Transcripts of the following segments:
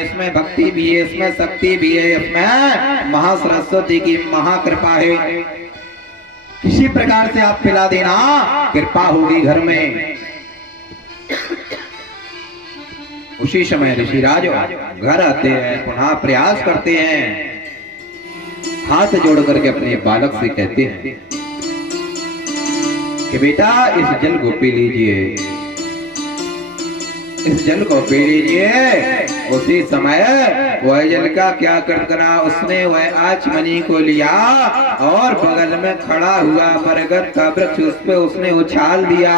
इसमें भक्ति भी है, इसमें शक्ति भी है, इसमें महासरस्वती की महाकृपा है। किसी प्रकार से आप पिला देना, कृपा होगी घर में। उसी समय ऋषिराज घर आते हैं, पुनः प्रयास करते हैं, हाथ जोड़ करके अपने बालक से कहते हैं कि बेटा इस जल को पी लीजिए, इस जल को पी लीजिए। उसी समय वह जल का क्या करा, उसने वह आचमनी को लिया और बगल में खड़ा हुआ बरगद का वृक्ष उस पे उसने उछाल दिया।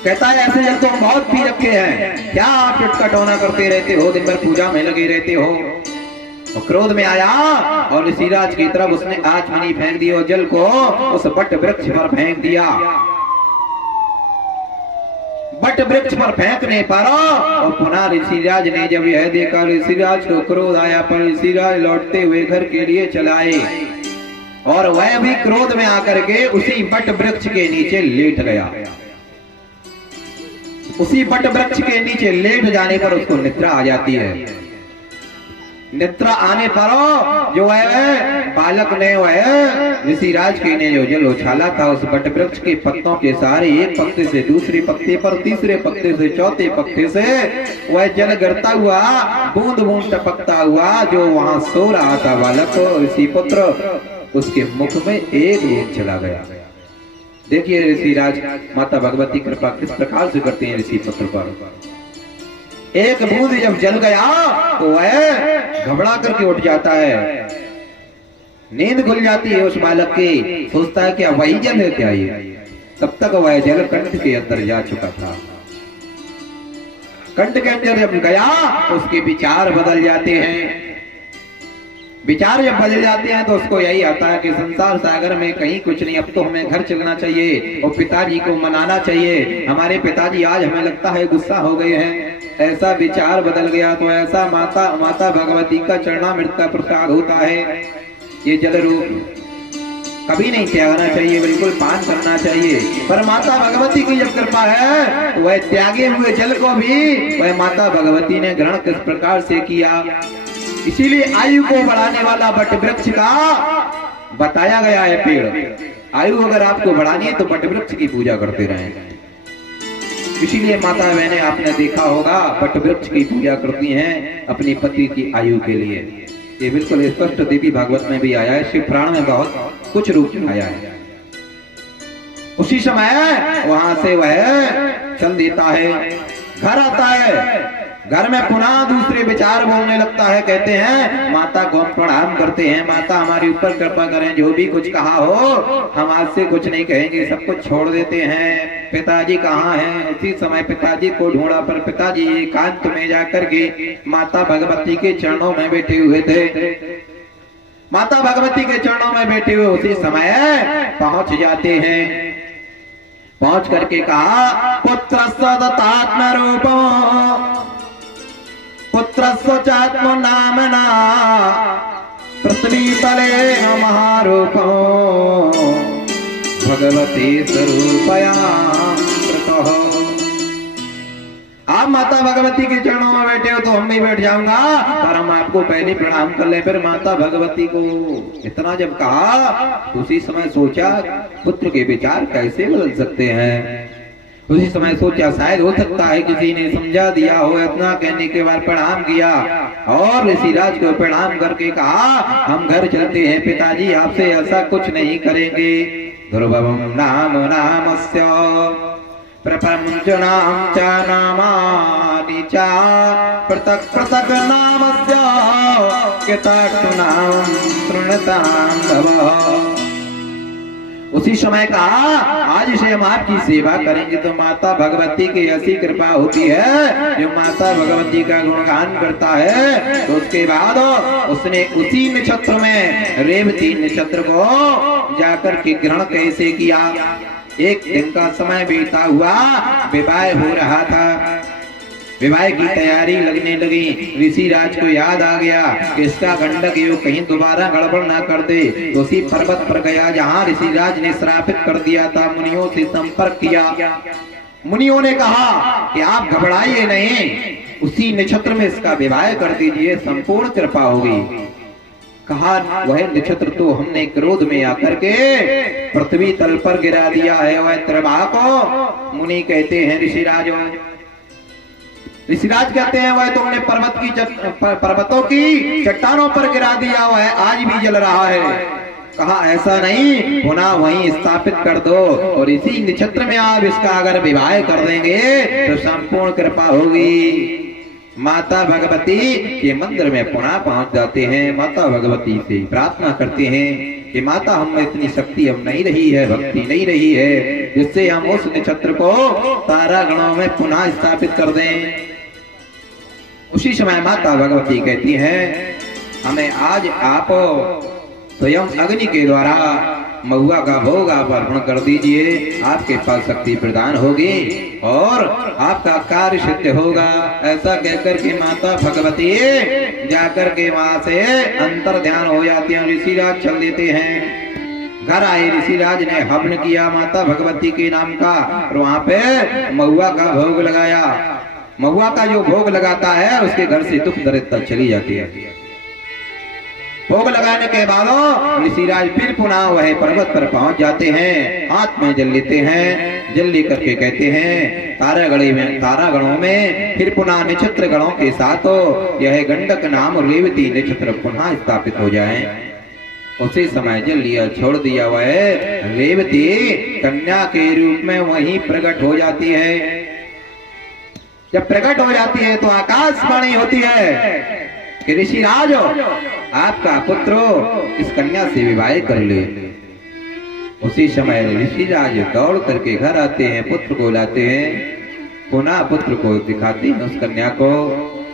कहता है ऐसे जल तो बहुत पी रखे हैं, क्या आप पिटकटौना करते रहते हो, दिन भर पूजा में लगे रहते हो। तो क्रोध में आया और ऋषिराज की तरफ उसने आचमनी फेंक दी और जल को उस बट वृक्ष पर फेंक दिया। बट वृक्ष पर फेंकने पर और पुनः ऋषिराज ने जब यह देखा, ऋषिराज को क्रोध आया, पर ऋषिराज लौटते हुए घर के लिए चलाए और वह भी क्रोध में आकर के उसी बट वृक्ष के नीचे लेट गया। उसी बट वृक्ष के नीचे लेट जाने पर उसको निद्रा आ जाती है। निद्रा आने पर जो है बालक ने वह ऋषिराज के ने जो जल उछाला था उस बट वृक्ष के पत्तों के सारे एक पत्ते से दूसरे पत्ते पर, तीसरे पत्ते से चौथे पत्ते से वह जल गिरता हुआ बूंद बूंद टपकता हुआ जो वहां सो रहा था बालक ऋषि पुत्र, उसके मुख में एक बूंद चला गया। देखिए ऋषिराज माता भगवती कृपा किस प्रकार से करते हैं ऋषि पुत्र पर। एक बूंद जब जल गया तो वह घबरा करके उठ जाता है, नींद खुल जाती है उस बालक की, सोचता है क्या वही जल है क्या ये। तब तक वह जल कंठ के अंदर जा चुका था। कंठ के अंदर जब गया उसके विचार बदल जाते हैं। विचार जब बदल जाते हैं तो उसको यही आता है कि संसार सागर में कहीं कुछ नहीं, अब तो हमें घर चलना चाहिए और पिताजी को मनाना चाहिए। हमारे पिताजी आज हमें लगता है गुस्सा हो गए हैं। ऐसा विचार बदल गया तो ऐसा माता भगवती का चरणामृत का प्रसाद होता है। ये जल रूप कभी नहीं त्यागना चाहिए, बिल्कुल पान करना चाहिए। पर माता भगवती की जब कृपा है वह त्यागे हुए जल को भी वह माता भगवती ने ग्रहण किस प्रकार से किया। इसीलिए आयु को बढ़ाने वाला बट वृक्ष का बताया गया है पेड़। आयु अगर आपको बढ़ानी है तो बट वृक्ष की पूजा करते रहें। इसीलिए माता बहनें आपने देखा होगा बट वृक्ष की पूजा करती हैं अपनी पति की आयु के लिए। ये बिल्कुल स्पष्ट देवी भागवत में भी आया है, शिव पुराण में बहुत कुछ रूप में आया है। उसी समय वहां से वह चल देता है, घर आता है। घर में पुनः दूसरे विचार बोलने लगता है। कहते हैं माता को हम प्रणाम करते हैं, माता हमारे ऊपर कृपा करें, जो भी कुछ कहा हो हम आज से कुछ नहीं कहेंगे, सब कुछ छोड़ देते हैं। पिताजी कहाँ हैं? उसी समय पिताजी को ढूंढा पर पिताजी एकांत में जाकर के माता भगवती के चरणों में बैठे हुए थे। माता भगवती के चरणों में बैठे हुए उसी समय पहुंच जाते हैं। पहुंच करके कहा पुत्र सदतात्म रूपो पुत्रस्य चात्म नामना पृथ्वी तले महारूपो भगवती स्वरूपया। आप माता भगवती के चरणों में बैठे हो तो हम भी बैठ जाऊंगा, पर हम आपको पहले प्रणाम कर ले। फिर माता भगवती को इतना जब कहा उसी समय सोचा पुत्र के विचार कैसे बदल सकते हैं। उसी समय सोचा शायद हो सकता है किसी ने समझा दिया हो। इतना कहने के बाद प्रणाम किया और ऋषिराज को प्रणाम करके कहा हम घर चलते हैं, पिताजी आपसे ऐसा कुछ नहीं करेंगे। ध्रुवम नाम नामस्य प्रपंचनाम च नामानि च पृथक् पृथक् नामस्य कितात्मनां तृणतां भवः। उसी समय कहा आज से हम आपकी सेवा करेंगे। तो माता भगवती की ऐसी कृपा होती है जो माता भगवती का गुणगान करता है। तो उसके बाद उसने उसी नक्षत्र में रेवती नक्षत्र को जाकर के ग्रहण कैसे किया। एक दिन का समय बीता हुआ, विवाह हो रहा था। विवाह की तैयारी लगने लगी। ऋषिराज को याद आ गया कि इसका गंडक योग कहीं दोबारा गड़बड़ ना कर दे। तो उसी पर्वत पर गया जहां ऋषिराज ने श्रापित कर दिया था। मुनियों से संपर्क किया। मुनियों ने कहा कि आप घबराइए नहीं, उस इसी नक्षत्र में इसका विवाह कर दीजिए, संपूर्ण कृपा होगी। कहा वह नक्षत्र तो हमने क्रोध में आकर के पृथ्वी तल पर गिरा दिया है। वह त्रिभा को मुनि कहते हैं ऋषिराज, ऋषिराज कहते हैं वह तुमने पर्वतों की चट्टानों पर गिरा दिया, वह आज भी जल रहा है। कहा ऐसा नहीं, पुनः वहीं स्थापित कर दो और इसी नक्षत्र में आप इसका अगर विवाह कर देंगे तो संपूर्ण कृपा होगी। माता भगवती के मंदिर में पुनः पहुंच जाते हैं। माता भगवती से प्रार्थना करते हैं कि माता हम इतनी शक्ति अब नहीं रही है, भक्ति नहीं रही है, जिससे हम उस नक्षत्र को तारा गणों में पुनः स्थापित कर दें। उसी समय माता भगवती कहती हैं हमें आज आप स्वयं अग्नि के द्वारा महुआ का भोग आप अर्पण कर दीजिए, आपके पास शक्ति प्रदान होगी और आपका कार्य सिद्ध होगा। ऐसा कहकर के माता भगवती जाकर के वहां से अंतर ध्यान हो जाती है। ऋषिराज चल देते हैं। घर आए ऋषिराज ने हवन किया माता भगवती के नाम का और वहां पे महुआ का भोग लगाया। महुआ का जो भोग लगाता है उसके घर से दुख दरिद्रता चली जाती है। भोग लगाने के बाद ऋषिराज फिर पुनः वह पर्वत पर पहुंच जाते हैं, हाथ में जल लेते हैं। जल लेकर के कहते हैं तारा गणों में फिर पुनः नक्षत्र गणों के साथ यह गंडक नाम रेवती नक्षत्र पुनः स्थापित हो जाए। उसी समय जल लिया छोड़ दिया, वह रेवती कन्या के रूप में वहीं प्रकट हो जाती है। जब प्रकट हो जाती है तो आकाशवाणी होती है कि ऋषिराज आपका पुत्र इस कन्या से विवाह कर ले। उसी समय ऋषिराज दौड़ करके घर आते हैं, पुत्र को लाते हैं, पुनः पुत्र को दिखाते हैं उस कन्या को।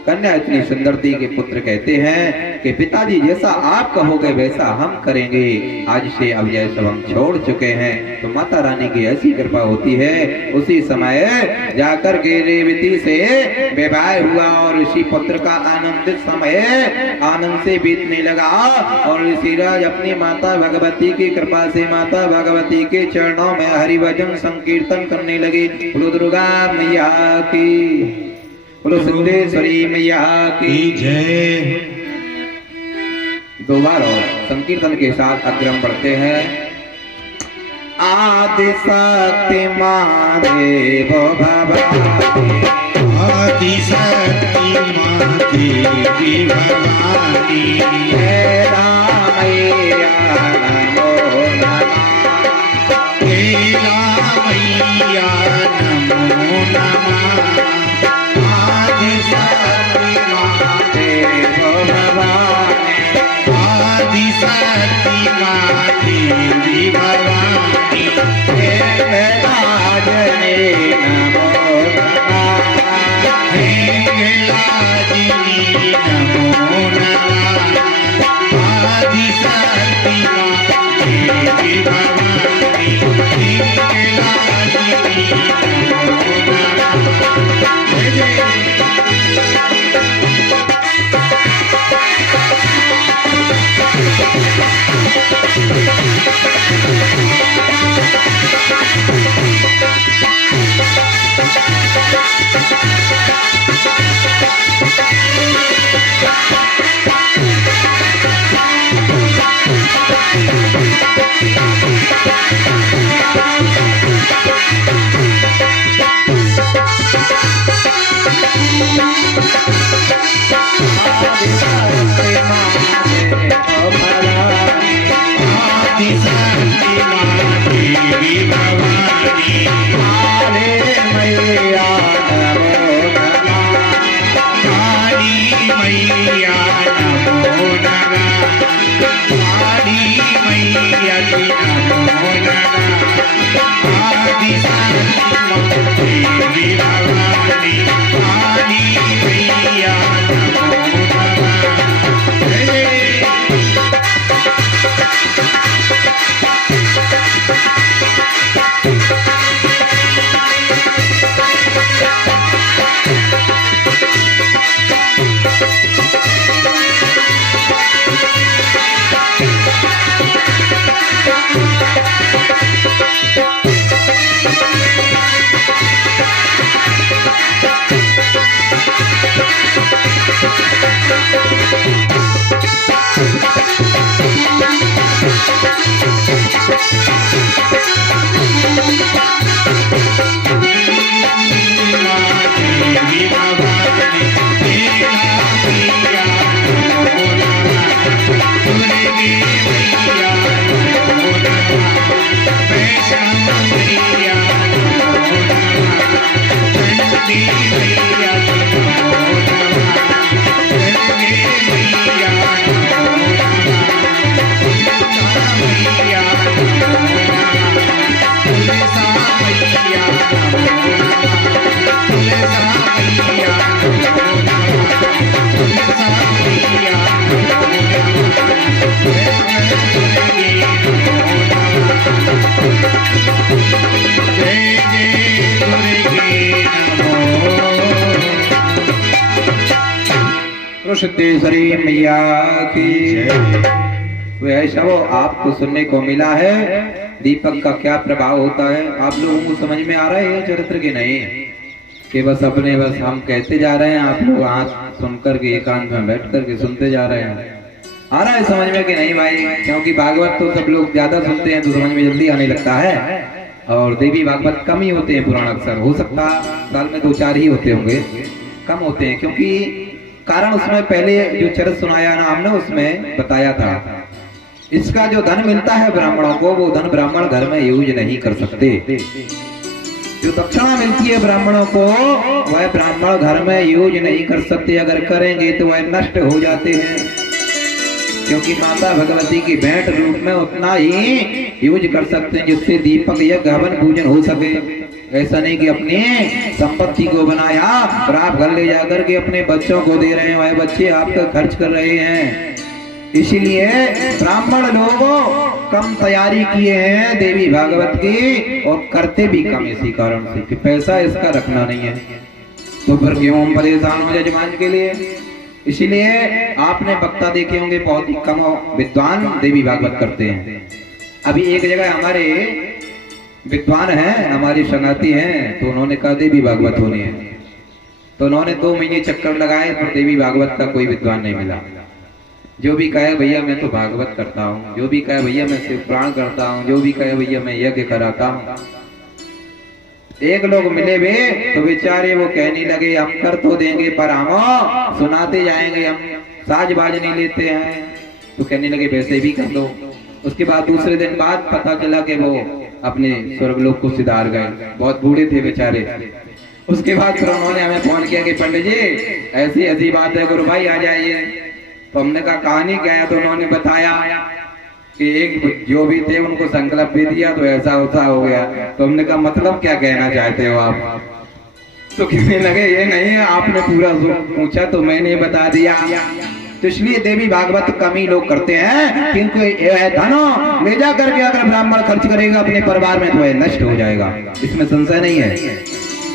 कन्या इतनी सुंदर थी कि पुत्र कहते हैं कि पिताजी जैसा आप कहोगे वैसा हम करेंगे, आज से अब यह सब हम छोड़ चुके हैं। तो माता रानी की ऐसी कृपा होती है। उसी समय जाकर के रेवती से विवाह हुआ और ऋषि पुत्र का आनंदित समय आनंद से बीतने लगा और ऋषिराज अपनी माता भगवती की कृपा से माता भगवती के चरणों में हरिभजन संकीर्तन करने लगे। बोलो दुर्गा मैया की, बोलो सिद्धेश्वरी मैया की जय। दोबारा संकीर्तन के साथ अग्रम बढ़ते हैं। आदि शक्ति मां देवो भवानी, आदि शक्ति मां देवी भवानी, हे रामैया नमो नमः, हे रामैया नमो नमः। देवी भवानी हे राजने नमो नमः, हे राजनी नमो नमः। आदि शक्ति देवी भवानी हे राजनी नमो नमः। Devi Bhavani, Kali Maiya Namo Siddheshwari मैया की वह सब आपको सुनने को मिला है। दीपक का क्या प्रभाव होता है आप लोगों को समझ में आ रहा है ये चरित्र के नहीं कि बस अपने बस हम कहते जा रहे हैं, आप लोग हाथ सुनकर के एकांत में बैठ करके सुनते जा रहे हैं। आ रहा है समझ में कि नहीं भाई? क्योंकि भागवत तो सब लोग ज्यादा सुनते हैं तो समझ में जल्दी आने लगता है, और देवी भागवत कम ही होते हैं। पुराण अक्सर हो सकता साल में 2-4 ही होते होंगे, कम होते हैं, क्योंकि कारण उसमें पहले जो चरित्र सुनाया ना हमने उसमें बताया था, इसका जो धन मिलता है ब्राह्मणों को वो धन ब्राह्मण घर में यूज नहीं कर सकते। जो दक्षिणा मिलती है ब्राह्मणों को वह ब्राह्मण घर में यूज नहीं कर सकते, अगर करेंगे तो वह नष्ट हो जाते हैं, क्योंकि माता भगवती की भेंट रूप में उतना ही यूज कर सकते हैं जिससे दीपक यज्ञ हवन पूजन हो सके। ऐसा नहीं कि अपनी संपत्ति को बनाया और आप घर ले जाकर के अपने बच्चों को दे रहे हैं, वह बच्चे आपका खर्च कर रहे हैं। इसीलिए ब्राह्मण लोगों कम तैयारी किए हैं देवी भागवत की, और करते भी कम इसी कारण से कि पैसा इसका रखना नहीं है, तो फिर क्यों परेशान हो जजमान के लिए। इसीलिए आपने वक्ता देखे होंगे बहुत ही कम विद्वान देवी भागवत करते हैं। अभी एक जगह हमारे विद्वान हैं, हमारी संगाती हैं, तो उन्होंने कहा देवी भागवत होनी है, तो उन्होंने 2 महीने चक्कर लगाए पर देवी भागवत का कोई विद्वान नहीं मिला। जो भी कहे भैया मैं तो भागवत करता हूँ, जो भी कहे भैया मैं शिव पुराण करता हूँ, जो भी कहे भैया मैं यज्ञ कराता हूँ, एक लोग मिले वे तो बेचारे वो कहने लगे हम कर तो देंगे पर हम सुनाते जाएंगे, हम साज बाज नहीं लेते हैं। तो कहने लगे वैसे भी कर दो। उसके बाद दूसरे दिन बाद पता चला कि वो अपने स्वर्गलोक को सिधार गए, बहुत बूढ़े थे बेचारे। उसके बाद फिर उन्होंने हमें फोन किया कि पंडित जी ऐसी ऐसी बात है, गुरु भाई आ जाइए। तो हमने कहा कहानी क्या है, तो उन्होंने बताया कि एक जो भी थे उनको संकल्प दे दिया तो ऐसा वैसा हो गया। तो हमने कहा मतलब क्या कहना चाहते हो आप? तो कहने लगे ये नहीं है, आपने पूरा पूछा तो मैंने बता दिया। तो इसलिए देवी भागवत कम ही लोग करते हैं, क्योंकि धन ले जा करके अगर ब्राह्मण खर्च करेगा अपने परिवार में तो वह नष्ट हो जाएगा, इसमें संशय नहीं है।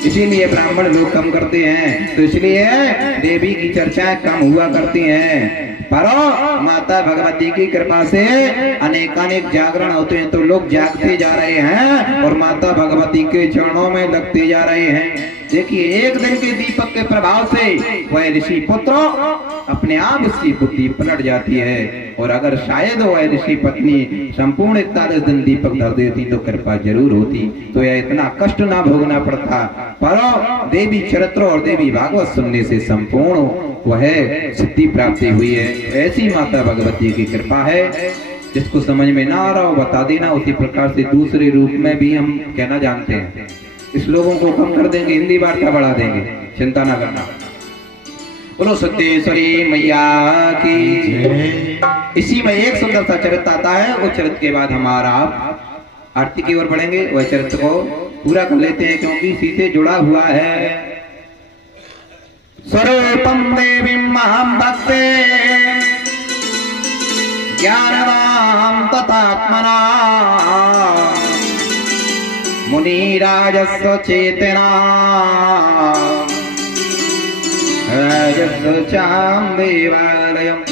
इसीलिए ब्राह्मण लोग कम करते हैं, तो इसलिए देवी की चर्चाएं कम हुआ करती हैं। पर माता भगवती की कृपा से अनेकानेक जागरण होते हैं, तो लोग जागते जा रहे हैं और माता भगवती के चरणों में लगते जा रहे हैं। देखिए एक दिन के दीपक के प्रभाव से वह ऋषि पुत्र अपने आप उसकी बुद्धि पलट जाती है, और अगर शायद वह ऋषि पत्नी संपूर्ण 41 दिन दीपक धर देती तो कृपा जरूर होती, तो यह इतना कष्ट ना भोगना पड़ता। पर देवी चरित्र और देवी भागवत सुनने से संपूर्ण वह सिद्धि प्राप्ति हुई है। ऐसी माता भगवती की कृपा है, जिसको समझ में ना आ रहा हो बता देना। उसी प्रकार से दूसरे रूप में भी हम कहना जानते हैं, इस लोगों को कम कर देंगे, हिंदी वार्ता बढ़ा देंगे, चिंता ना करना। बोलो सिद्धेश्वरी मैया की। इसी में एक सुंदर सा चरित्र आता है, वो चरित्र के बाद हमारा आरती की ओर बढ़ेंगे। वह चरित्र को पूरा कर लेते हैं क्योंकि इसी से जुड़ा हुआ है। स्वरूपम देवी महं भक्ते ज्ञानदां तथात्मना मुनिराजस्व चेतना राजस्व चां देवालयम्